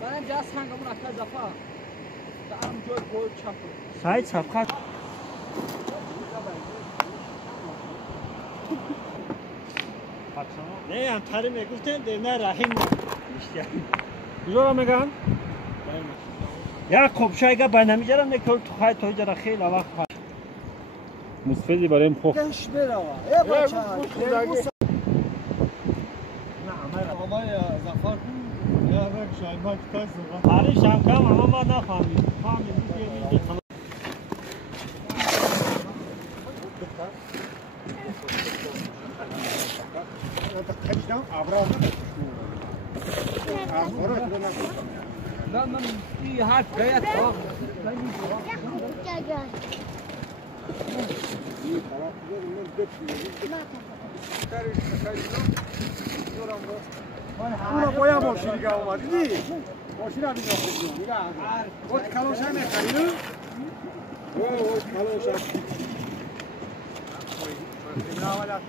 من جاست هنگامون اکتا زفا دارم جور گل چپو سعید صفحت نه هم تاری میگفتن نه رحیم بجورا میگن یا خوبشه اگه با نمیجرم نکل تو خواهی تو جرا خیلی وقت خواهی مصفیدی برایم خوب گش برا ای بچه آقای زفر یا رک شایمان کاس رو آره شمکم اما ما نفهمیم فهمیم بگیریم تجدم ابرام لا من في هات جايات اونو باید ماشین دیگه اومدی ماشین هم دیگه خودیم دیگه وقت کلوش هم میخرید وقت کلوش هم اینا اول